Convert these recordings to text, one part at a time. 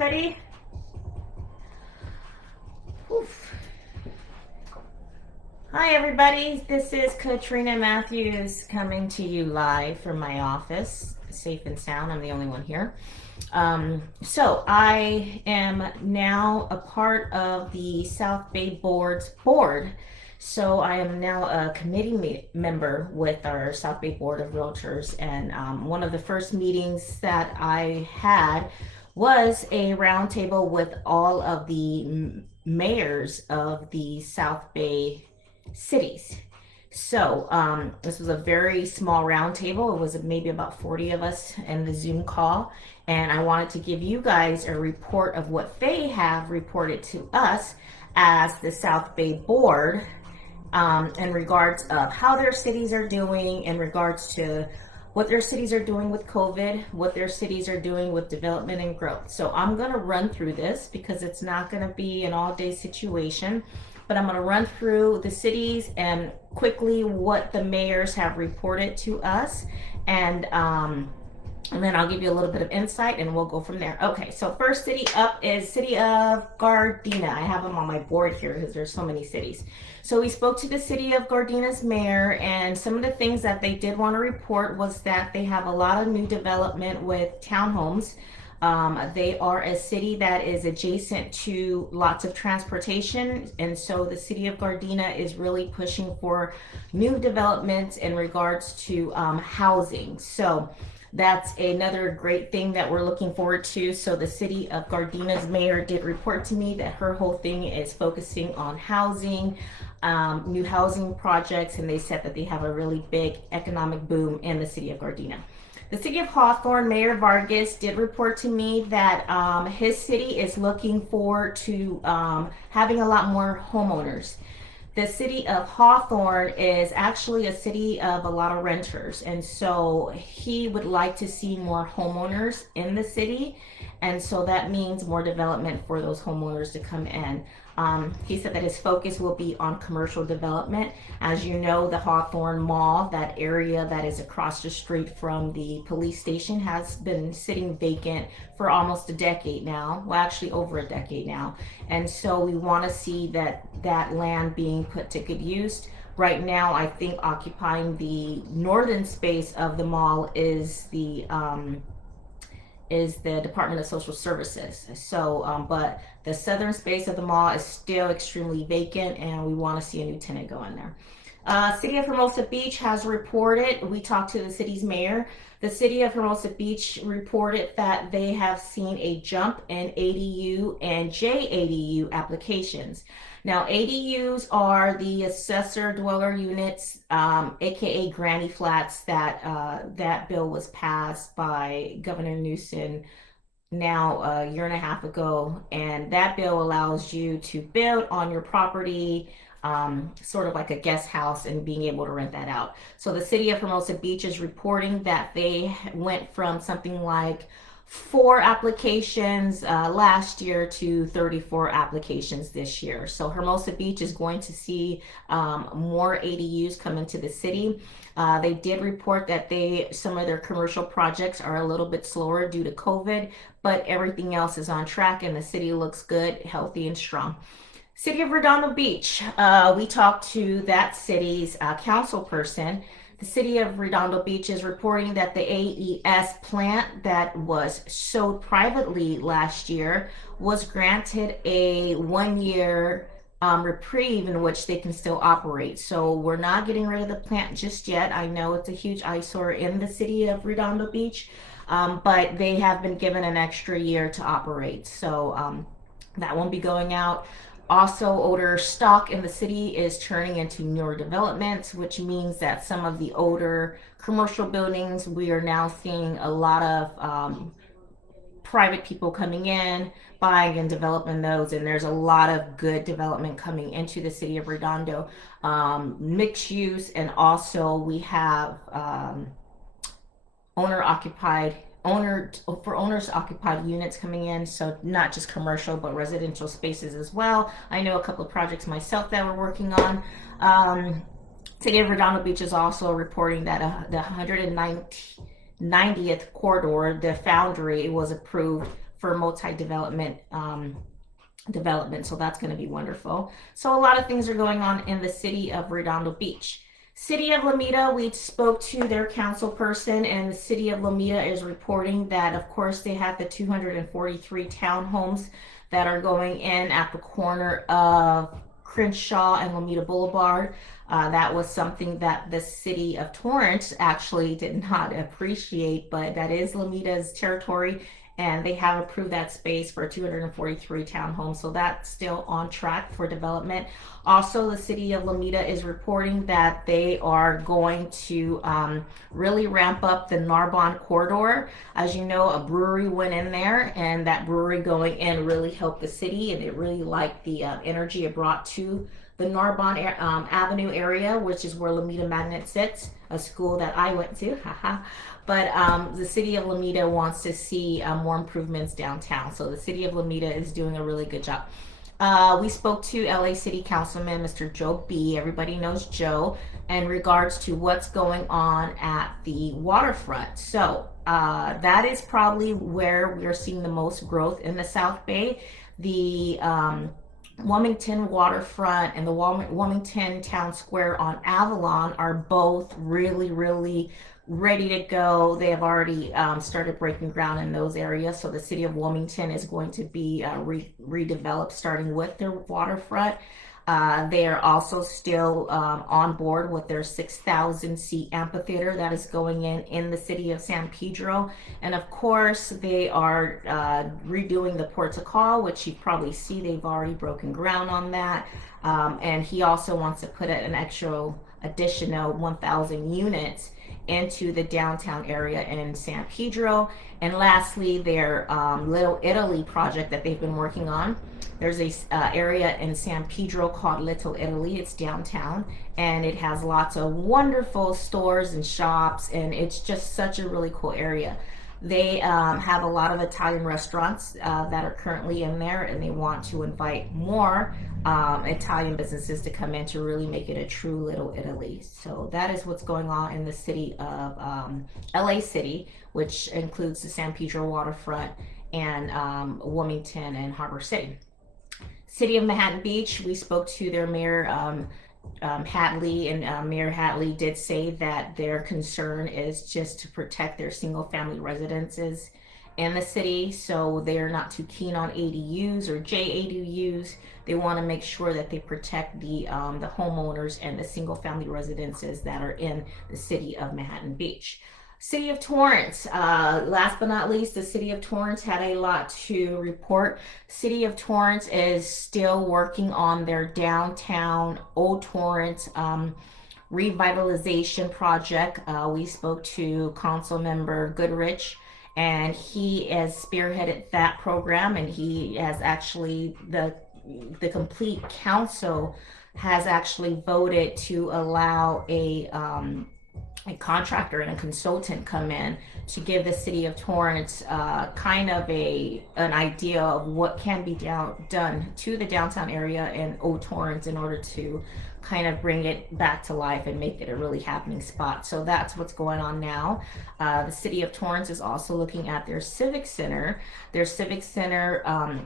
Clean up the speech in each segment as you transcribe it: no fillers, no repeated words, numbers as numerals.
everybody. Oof. Hi, everybody. This is Katrina Matthews coming to you live from my office, safe and sound. I'm the only one here. So I am now a part of the South Bay Board's board. So I am now a committee member with our South Bay Board of Realtors. And one of the first meetings that I had was a roundtable with all of the mayors of the South Bay cities. So this was a very small roundtable. It was maybe about 40 of us in the Zoom call. And I wanted to give you guys a report of what they have reported to us as the South Bay Board in regards of how their cities are doing, in regards to what their cities are doing with COVID, what their cities are doing with development and growth. So I'm going to run through this because it's not going to be an all-day situation, but I'm going to run through the cities and quickly what the mayors have reported to us, and then I'll give you a little bit of insight and we'll go from there. Okay, so first city up is city of Gardena. I have them on my board here because there's so many cities. So we spoke to the city of Gardena's mayor, and some of the things that they did want to report was that they have a lot of new development with townhomes. They are a city that is adjacent to lots of transportation, and so the city of Gardena is really pushing for new developments in regards to housing. So that's another great thing that we're looking forward to. So the city of Gardena's mayor did report to me that her whole thing is focusing on housing, new housing projects, and they said that they have a really big economic boom in the city of Gardena. The city of Hawthorne, Mayor Vargas did report to me that his city is looking forward to having a lot more homeowners. The city of Hawthorne is actually a city of a lot of renters, and so he would like to see more homeowners in the city, and so that means more development for those homeowners to come in. He said that his focus will be on commercial development. As you know, the Hawthorne Mall, that area that is across the street from the police station, has been sitting vacant for almost a decade now. Well, actually over a decade now. And so we want to see that land being put to good use. Right now, I think occupying the northern space of the mall is the Department of Social Services. So, but the southern space of the mall is still extremely vacant, and we want to see a new tenant go in there. City of Hermosa Beach has reported, we talked to the city's mayor. The city of Hermosa Beach reported that they have seen a jump in ADU and JADU applications. Now, ADUs are the accessory dweller units, aka granny flats, that bill was passed by Governor Newsom now a year and a half ago, and that bill allows you to build on your property, sort of like a guest house, and being able to rent that out. So the city of Hermosa Beach is reporting that they went from something like 4 applications last year to 34 applications this year. So Hermosa Beach is going to see more ADUs come into the city. They did report that some of their commercial projects are a little bit slower due to COVID, but everything else is on track and the city looks good, healthy, and strong. City of Redondo Beach, we talked to that city's councilperson. The city of Redondo Beach is reporting that the AES plant that was sold privately last year was granted a 1-year reprieve in which they can still operate. So we're not getting rid of the plant just yet. I know it's a huge eyesore in the city of Redondo Beach, but they have been given an extra year to operate. So that won't be going out. Also, older stock in the city is turning into newer developments, which means that some of the older commercial buildings, we are now seeing a lot of private people coming in, buying and developing those, and there's a lot of good development coming into the city of Redondo, mixed use, and also we have owners occupied units coming in, so not just commercial but residential spaces as well. I know a couple of projects myself that we're working on. City of Redondo Beach is also reporting that the 190th corridor, the Foundry, was approved for multi-development development. So that's going to be wonderful. So a lot of things are going on in the city of Redondo Beach. City of Lomita, we spoke to their council person, and the city of Lomita is reporting that, of course, they have the 243 townhomes that are going in at the corner of Crenshaw and Lomita Boulevard. That was something that the city of Torrance actually did not appreciate, but that is Lomita's territory, and they have approved that space for 243 townhomes, so that's still on track for development. Also, the city of Lomita is reporting that they are going to really ramp up the Narbonne corridor. As you know, a brewery went in there, and that brewery going in really helped the city, and it really liked the energy it brought to the Narbonne Avenue area, which is where Lomita Magnet sits, a school that I went to, haha. But the city of Lomita wants to see more improvements downtown. So the city of Lomita is doing a really good job. We spoke to LA City Councilman Mr. Joe B. Everybody knows Joe in regards to what's going on at the waterfront. So that is probably where we're seeing the most growth in the South Bay. The Wilmington waterfront and the Wilmington Town Square on Avalon are both really, really ready to go. They have already started breaking ground in those areas. So the city of Wilmington is going to be redeveloped, starting with their waterfront. They are also still on board with their 6,000 seat amphitheater that is going in the city of San Pedro. And of course, they are redoing the Portico, which you probably see they've already broken ground on that. And he also wants to put an additional 1,000 units into the downtown area in San Pedro. And lastly, their Little Italy project that they've been working on. There's a area in San Pedro called Little Italy. It's downtown, and it has lots of wonderful stores and shops, and it's just such a really cool area. They have a lot of Italian restaurants that are currently in there, and they want to invite more Italian businesses to come in to really make it a true Little Italy. So that is what's going on in the city of LA City, which includes the San Pedro waterfront and Wilmington and Harbor City. City of Manhattan Beach, we spoke to their mayor, Hadley, and Mayor Hadley did say that their concern is just to protect their single family residences in the city. So they're not too keen on ADUs or JADUs. They want to make sure that they protect the homeowners and the single family residences that are in the city of Manhattan Beach. City of Torrance, last but not least, the city of Torrance had a lot to report. City of Torrance is still working on their downtown Old Torrance revitalization project. We spoke to Council Member Goodrich, and he has spearheaded that program, and he has actually, the complete council has actually voted to allow a contractor and a consultant come in to give the city of Torrance kind of an idea of what can be done to the downtown area in Old Torrance in order to kind of bring it back to life and make it a really happening spot. So that's what's going on now. The city of Torrance is also looking at their civic center. Their civic center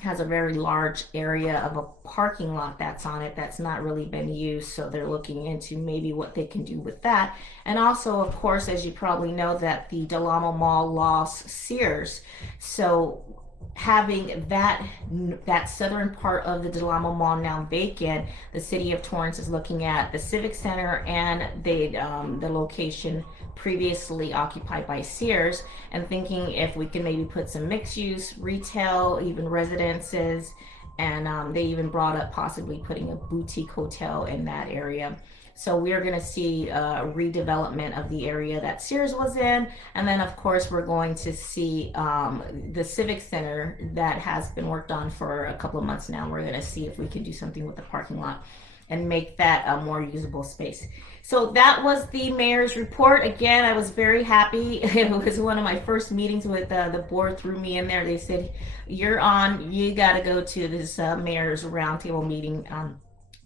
has a very large area of a parking lot that's on it that's not really been used. So they're looking into maybe what they can do with that. And also, of course, as you probably know, that the Del Amo Mall lost Sears. So having that southern part of the Del Amo Mall now vacant, the city of Torrance is looking at the Civic Center and the location previously occupied by Sears, and thinking if we can maybe put some mixed use, retail, even residences, and they even brought up possibly putting a boutique hotel in that area. So we're going to see a redevelopment of the area that Sears was in. And then, of course, we're going to see the Civic Center that has been worked on for a couple of months now. We're going to see if we can do something with the parking lot and make that a more usable space. So that was the mayor's report. Again, I was very happy. It was one of my first meetings with the board, threw me in there. They said, you're on, you got to go to this mayor's roundtable meeting.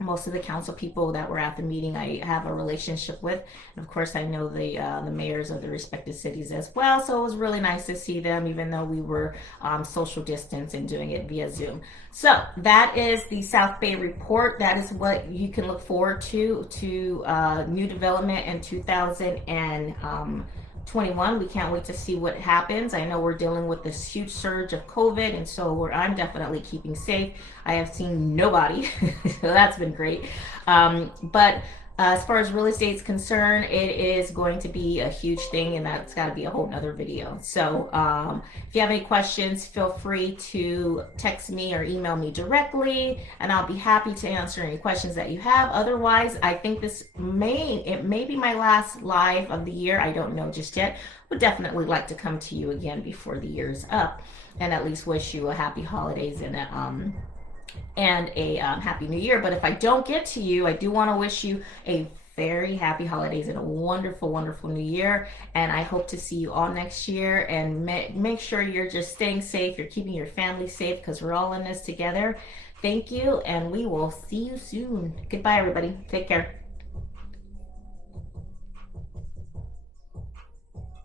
Most of the council people that were at the meeting I have a relationship with, and of course I know the mayors of the respective cities as well, so it was really nice to see them even though we were social distance and doing it via Zoom. So that is the South Bay report. That is what you can look forward to new development in 2021. We can't wait to see what happens. I know we're dealing with this huge surge of COVID, and so I'm definitely keeping safe. I have seen nobody, so that's been great. But as far as real estate is concerned, it is going to be a huge thing, and that's got to be a whole nother video. So if you have any questions, feel free to text me or email me directly, and I'll be happy to answer any questions that you have. Otherwise, I think it may be my last live of the year. I don't know just yet. Would definitely like to come to you again before the year's up, and at least wish you a happy holidays and a happy new year. But if I don't get to you, I do want to wish you a very happy holidays and a wonderful, wonderful new year. And I hope to see you all next year, and make sure you're just staying safe. You're keeping your family safe, because we're all in this together. Thank you, and we will see you soon. Goodbye, everybody. Take care.